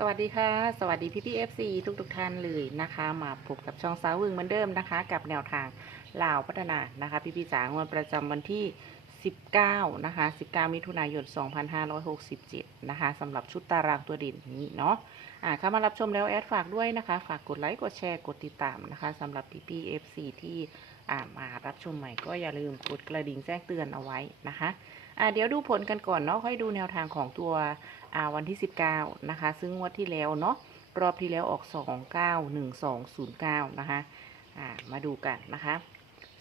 สวัสดีค่ะ สวัสดีพี่พี่เอฟซีทุกทุกๆท่านเลยนะคะ มาพบกับช่องสาววึงเหมือนเดิมนะคะ กับแนวทางลาวพัฒนานะคะ พี่พี่จ๋างวดประจำวันที่ 19 นะคะ 19 มิถุนายน 2567 นะคะสำหรับชุดตารางตัวเด่นนี้เนาะอ่าเข้ามารับชมแล้วแอดฝากด้วยนะคะ ฝากกดไลค์กดแชร์กดติดตามนะคะสำหรับพี่พี่เอฟซีที่อ่ามารับชมใหม่ก็อย่าลืมกดกระดิ่งแจ้งเตือนเอาไว้นะคะ เดี๋ยวดูผลกันก่อนเนาะค่อยดูแนวทางของตัววันที่ 19 นะคะ ซึ่งงวดที่แล้วเนาะรอบที่แล้วออก 291209 นะคะอ่ามาดูกันนะคะ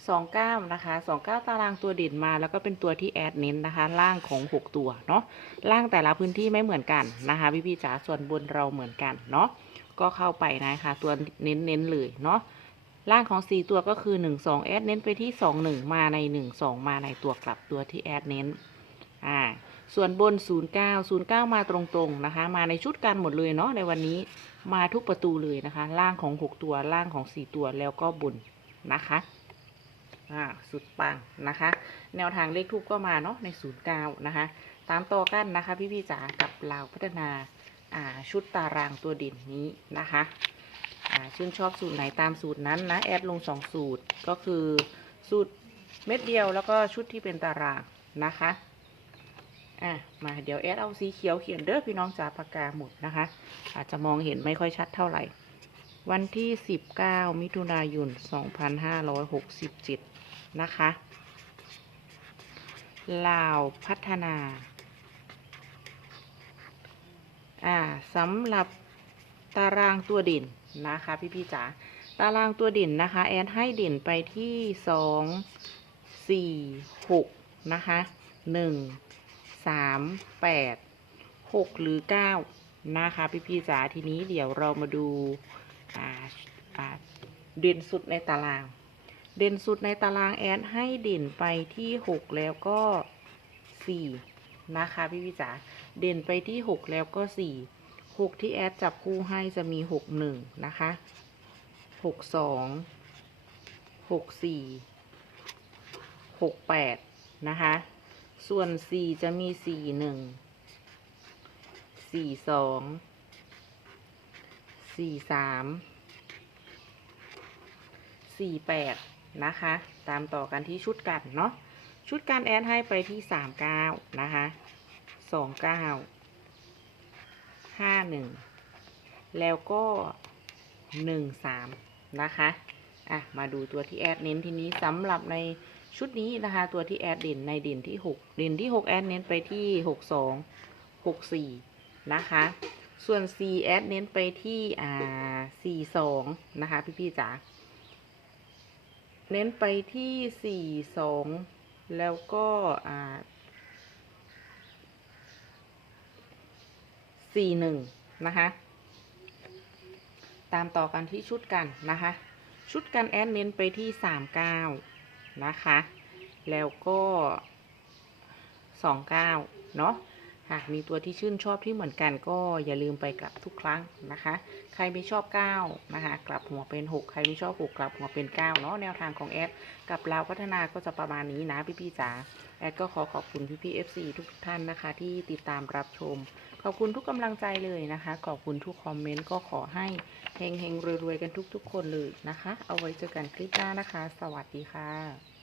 29 นะคะ 29 ตารางตัวเด่นมาแล้วก็เป็นตัวที่แอดเน้นนะคะ ล่างของ 6 ตัวเนาะล่างแต่ละพื้นที่ไม่เหมือนกันนะคะพี่พี่จ๋าส่วนบนเราเหมือนกันเนาะก็เข้าไปนะคะ ตัวเน้นเน้นๆเลยเนาะ ล่างของ 4 ตัวก็คือ 1 2แอดเน้นไปที่ 2 1 มาใน 1 2 มาในตัวกลับตัวที่แอดเน้น อ่า ส่วนบน 09 09 มาตรงๆนะคะ มาในชุดกันหมดเลยเนาะในวันนี้มาทุกประตูเลยนะคะ ล่างของ 6 ตัวล่างของ 4 ตัวแล้วก็บนนะคะ อ่า สุดปังนะคะ แนวทางเลขทูปก็มาเนาะใน 09 นะคะ ตามต่อกันนะคะ พี่ๆจ๋ากับลาวพัฒนา อ่า ชุดตารางตัวเด่นนี้นะคะ ชื่นชอบสูตรไหนตามสูตรนั้นนะ แอดลง2สูตรก็คือสูตรเม็ดเดียวแล้วก็ชุดที่เป็นตารางนะคะอะมาเดี๋ยวแอดเอาสีเขียวเขียนเด้อพี่น้องจ๋าปากกาหมดนะคะ อาจจะมองเห็นไม่ค่อยชัดเท่าไหร่ วันที่ 19 มิถุนายน 2567 นะคะลาวพัฒนา อ่าสำหรับ ตารางตัวเด่นนะคะพี่พี่จ๋าตารางตัวเด่นนะคะ แอนให้เด่นไปที่2 4 6นะคะ1สามแปดหกหรือเก้านะคะพี่พี่จ๋าทีนี้เดี๋ยวเรามาดูเด่นสุดในตาราง เด่นสุดในตารางแอดให้เด่นไปที่หกแล้วก็สี่นะคะพี่พี่จ๋าเด่นไปที่หกแล้วก็สี่ หกที่แอดจับคู่ให้จะมีหกหนึ่งนะคะหกสองหกสี่หกแปดนะคะ ส่วนสี่จะมีสี่หนึ่งสี่สองสี่สามสี่แปดนะคะ ตามต่อกันที่ชุดกันเนาะชุดการแอดให้ไปที่สามเก้านะคะสองเก้า ห้าหนึ่งแล้วก็หนึ่งสามนะคะอะมาดูตัวที่แอดเน้นทีนี้สำหรับในชุดนี้นะคะ ตัวที่แอดเด่นในเด่นที่6เด่นที่6แอดเน้นไปที่62 64นะคะ ส่วน C แอดเน้นไปที่อ่า42นะคะพี่ๆจ๋าเน้นไปที่42แล้วก็อ่าี่หนึ่งนะคะ ตามต่อกันที่ชุดกันนะคะ ชุดกันแอดเน้นไปที่สามเก้านะคะ แล้วก็สองเก้าเนาะ หากมีตัวที่ชื่นชอบที่เหมือนกันก็อย่าลืมไปกลับทุกครั้งนะคะ ใครไม่ชอบ 9 นะคะ กลับหัวเป็น 6 ใครไม่ชอบ 6 กลับหัวเป็น 9 เนาะแนวทางของแอดกับเราพัฒนาก็จะประมาณนี้นะพี่ๆจ๋าแอดก็ขอขอบคุณพี่ๆ FC ทุกท่านนะคะ ที่ติดตามรับชม ขอบคุณทุกกำลังใจเลยนะคะ ขอบคุณทุกคอมเมนต์ก็ขอให้เฮงๆรวยๆกันทุกๆ คนเลยนะคะ เอาไว้เจอกันคลิปหน้านะคะ สวัสดีค่ะ